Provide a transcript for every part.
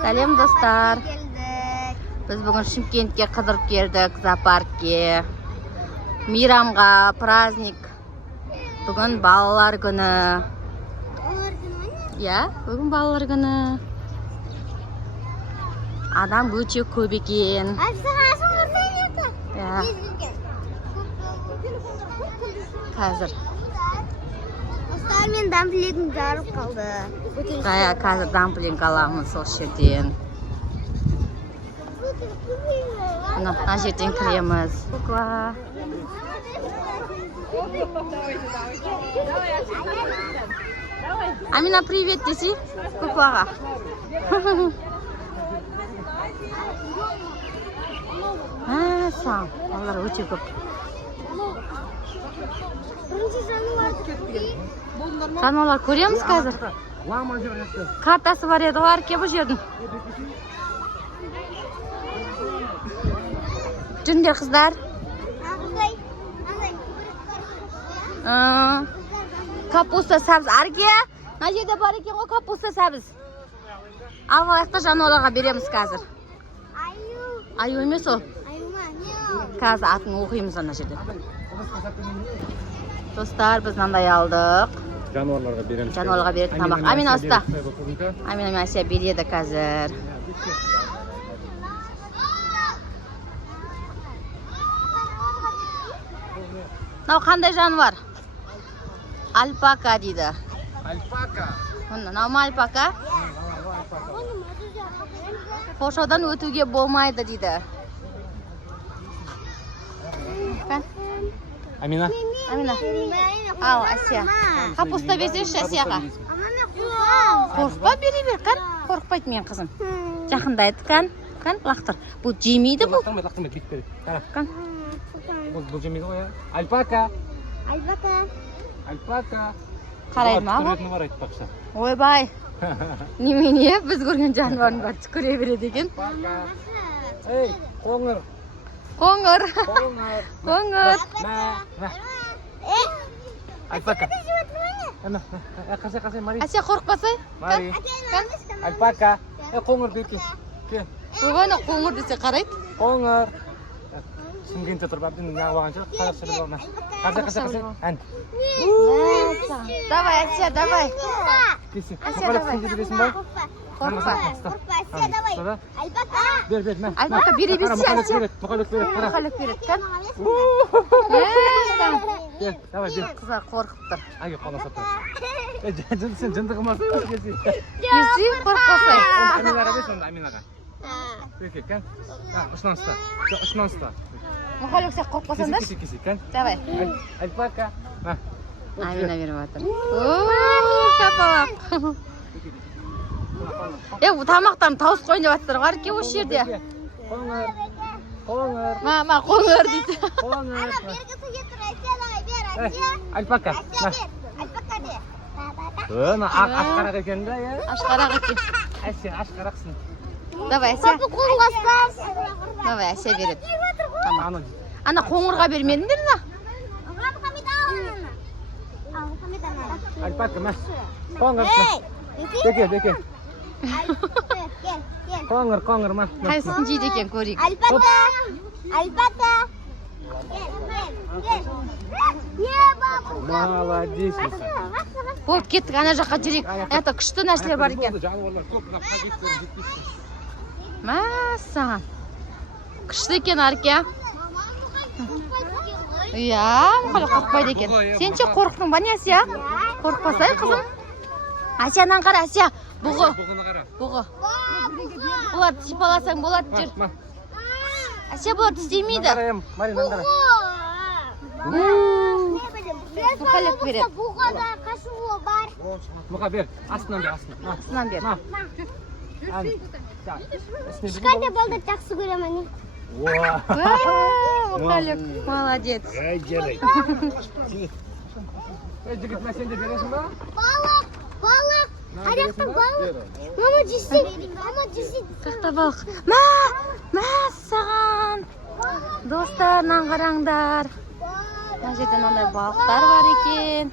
Сәлем достар. Біз бүгін Шымкентке қыдырып келдік, зоопаркке. Мейрамға, праздник. Бүгін балалар күні. Я, бүгін балалар күні. Адам өте көп екен. Қазір. Мен дамплингім жарып қалды. Қазір дамплинг аламыз сол жерден. Мына жерден кіреміз. Амина, привет десе, куклаға. Сау, балалар өте көп. Жануарлар көреміз қазір. Картасы бар еді, олар ке бұл жердің. Жүріңдер қыздар. Капуста сәбіз. Арге, мына жерде бар екен ғой капуста сәбіз. Алғалайықта жануарларға береміз қазір. Аю емес ол. Қазір атын оқимыз ана жерде. Достар, біз мынандай алдық. Жануарларға береміз. Жануарларға береді тамақ. Амина ұста. Амина Әсия береді қазір. Мынау қандай жануар? Альпака дейді. Альпака. Мынау ма альпака? Қоршаудан өтуге болмайды дейді. Амина. Амина. Ал, Әсия. Капуста берсеңші Әсияға. Қорықпа, бере бер, қан. Қорықпайды мен қызым. Жақындайды, қан. Қан, лақтыр. Бұл жемейді бұл. Лақтырмайды, бит береді. Қара. Қан. Бұл жемейді ғой. Альпака. Альпака. Қарайды ма бұл? Түкіретіні бар айтпақшы. Ойбай. Немене, біз көрген жануардың бар түкіре береді екен. Ей, қоңыр. Қоңыр. Қоңыр. Қоңыр. Альпака. Қасай, Мари. Әсия қорықпасай. Мари. Альпака. Қоңыр дейке. Ойбай, қоңыр десе қарайды. Қоңыр. Шымкентте тұрып әбден неғып алғанша қазақша біліп алма. Қасай. Ән. Давай, Әсия, давай. Кесі. Әсия, давай. Қорықпа. Бер, мә. Альпака бере берсе Әсия. Мұқалек береді, қара. Мұқалек береді, кән. Бер, давай, бер. Қыздар қорқып тұр. Әге, қолына сатыр. Сен жынды қылмасын, кесі. Кесі қорқпасай. Аминаға бес, онда Аминаға. Берке, кән. Ұшынан ұста. Ұшынан ұста. Мұқалек сен қорқпасаңдар. Кесі, кән. Давай. Альпака. Амина беріп жатыр. Шапалақ. Тамақтан тауыс қойын деп жатыр бар ке осы жерде. Қоңыр. Ма, қоңыр дейді. Қоңыр. Альпака. Ашқарақ екен да, я? Ашқарақ екен. Әсия, ашқарақсың. Давай, Әсия. Давай, Әсия береді. Ана қоңырға бермедіңдер ма? Альпака, мә. Қоңыр. Беке. Қоңыр, ма. Қайсысын жейді екен көрейік. Альпака. Молодец. Болып кеттік, ана жаққа жүрейік. Аяқта күшті нәрселер бар екен. Жануарлар көп жетпейді. Мәссаған. Күшті екен арке. Иә, мұқалы қорқпайды екен. Сен че қорықтың ба не, Әсия? Қорқпасай, қызым. Әсиянан қара, Әсия. Бұғы. Болады, шипаласаң болады, жүр. Әсия болады, істемейді. Мұқалек береді. Бұғада қашуы бар. Мұқа бер, астынан бер. Ешқандай балды жақсы көремін. Мұқалек, молодец. Жігіт, мә сен де бересің ба? Балық. Қайрақтың балық. Мама жүзі. Қақта балық. Мәссаған. Достарынан қараңдар. Мына жерде мынандай балықтар бар екен.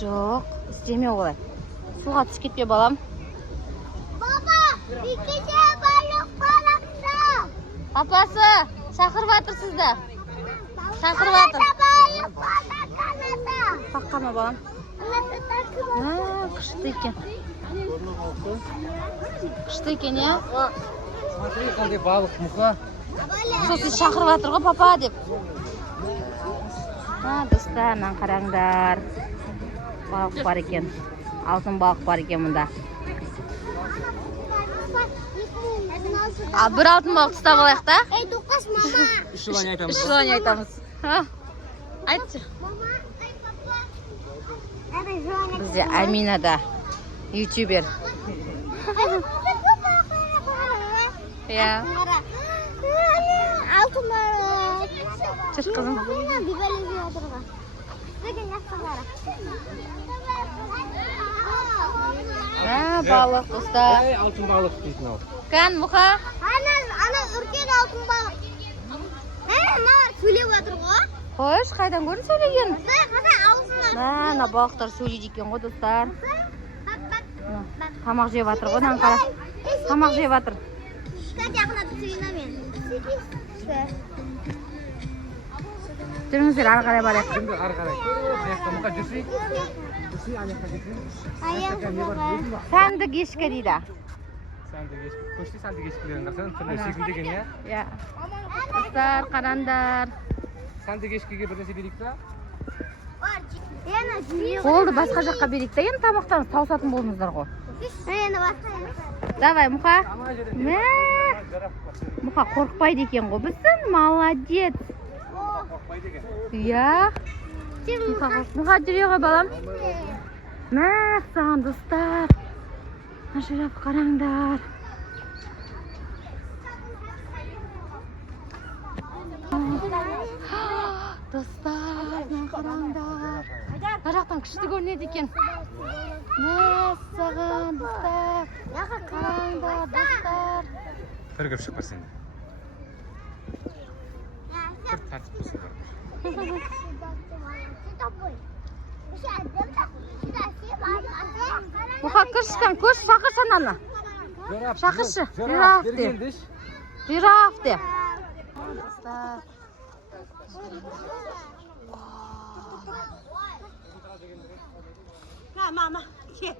Жоқ, істеме олай. Суға түсіп кетпе балам. Ikisi balık balıkta. Papası chaqirib atır sizda. Chaqirib atır. Balık balık kanada. Baqqama bolam. Ha, qishda ekan. Qishda ekan ya. Смотри, qanday baliq muqa. Siz chaqirib atır-ku papa deb. Ha, do'stlar, mana qaranglar. Baliq bor ekan. Oltin baliq bor ekan bunda. Bir oltin baliq tutab olayıq-da. Ey to'qas mama. Ishilani aytamiz. Ishilani aytamiz. Ha. Aytchi. Bizde Amina da YouTuber. Ya. Altın balık. Çık kızım. Biberli bir yatırma. Bakın nasıl Ha, balık dostlar. Ey, altın baliq deydi o. Kan muha. Ana ürkek altın balık. Mama söylep atırgo. Xo'sh, qaydan ko'rin söylegan? Qara ağzına. Mana balıqlar söyleydi ekan go dostlar. Bak. Tamoq jeb atır go, nan qara. Tamoq jeb atır. Kaç yakına tutuyla men. Turingizlar, ara qarab boraylik. Endi ari qarang. Buyoqda muqa jursi. Jursi, anayoqqa jursi. Sandiq eshik deydi. Sandiq eshik. Qo'shdi sandiq eshiklarni qarasang, turli shekilli ekan ya. Ya. Dostlar, qaranglar. Sandiq eshigiga bir narsa berdik-da. Yana jüri. Bo'ldi, boshqa yoqqa berdik-da, endi tomoqdan tavsatın bo'ldingizlar go. Yana boshqa. Давай, muha. Ma. Muha qo'rqmaydi ekan go. Bizsin, молодец. Qo'rqmaydi ekan. Ya. Muha juriga balam. Ma, sağ dostlar. Mana shu yerga qaranglar. Dostlar, mana qaranglar. Naraqdan kuchli ko'rinadi ekan. Massag'an dostlar. Qaranglar dostlar. Bir ko'rishib qo'ysin. Bir tatib qo'ysin. Muha kirishgan, ko'sh, chaqirsan ana. Chaqirshi, yuraq de. Yuraq de. Dostlar. Mama, ke.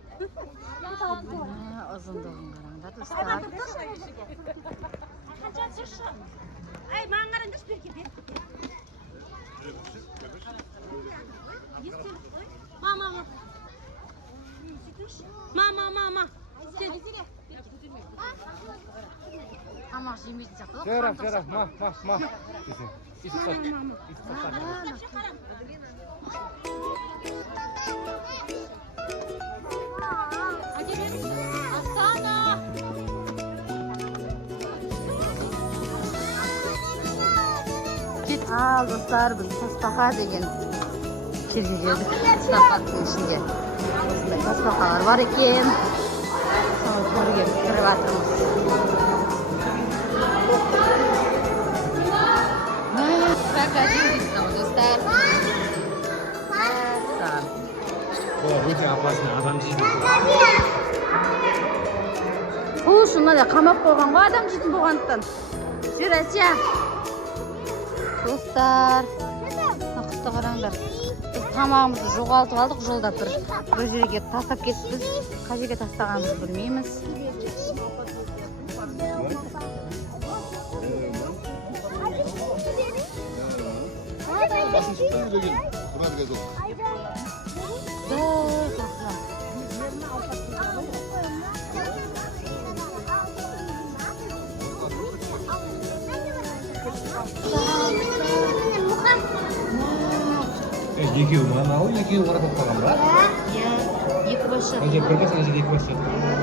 Uzunluğun qaranglar dostlar. Ay, mangaren düş bir gibi. Mama. Mama. Tamoq yemaydi chaqdi. Jara, ma. Isi sat. Al dostlar, biz tasbaha degan kirib keldik. Tasbahning içinde. Bunday tasbahalar var ekan. Sonra ko'rga kirib atamiz. Крокодил deydi dostlar. Bu o'ta опасный adam işi. Bu shunga da qamab qo'ygan bu odam jitin bo'lgandan. Jurasiya. Dostlar, vaqtda qaranglar. Biz tamog'imizni yo'qoltib oldik, yo'lda bir yerga tashlab ketdik. Qayerga tashlaganimizni bilmaymiz. Екеуі мынау, екеуі оратып қалған ба? Ya, екі başı. Önce bir kez, önce iki başı.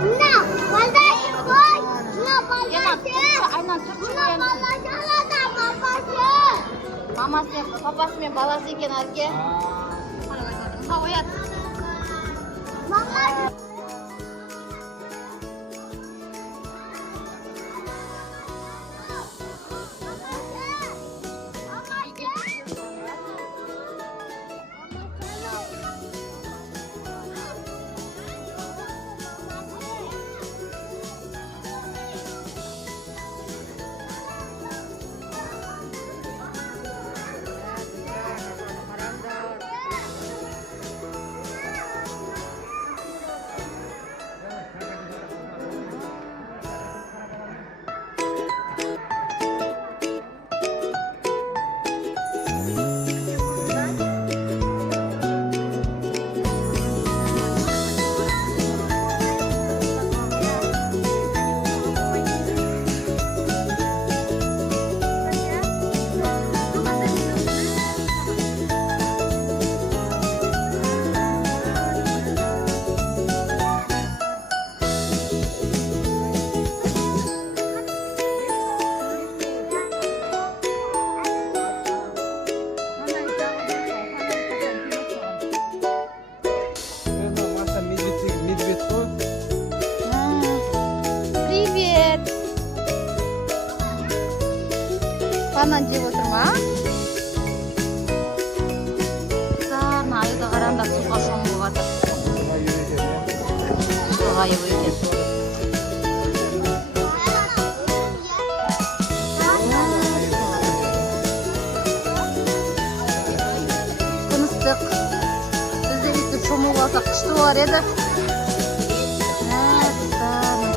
Mına baldaşı koy. Mına baldaşı. Aynen Türkçe Mına öğrendim. baldaşı alada babası. Maması, papası мен баласы екен әрке. Қауят. Mama. банан жеп отыр ма? Аюды қараңдар, суға шомылып жатыр. Жоғайып өтеді. Тыныстық. Біз де бүйтіп шомылып алсақ күшті болар еді.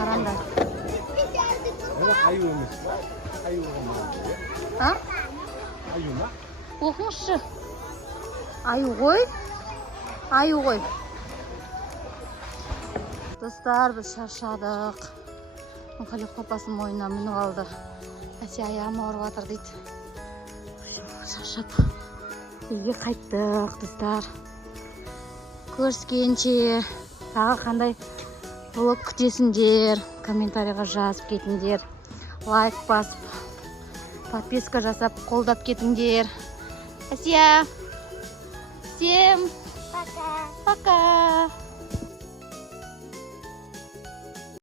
Қараңдар. Аю емес. Аю ғана. А? Аю ма? Оқыңызшы. Аю ғой. Аю ғой. Достар, біз шаршадық. Мұқалиқ папасын мойнына мініп алды. Әсе аяғым ауырып жатыр дейді. Шаршап. Үйге қайттық, достар. Көріскенше. Тағы қандай влог күтесіңдер. Комментарийға жазып кетіңдер. Лайк басып. Подписка жасап, қолдап кетіңдер. Әсия! Всем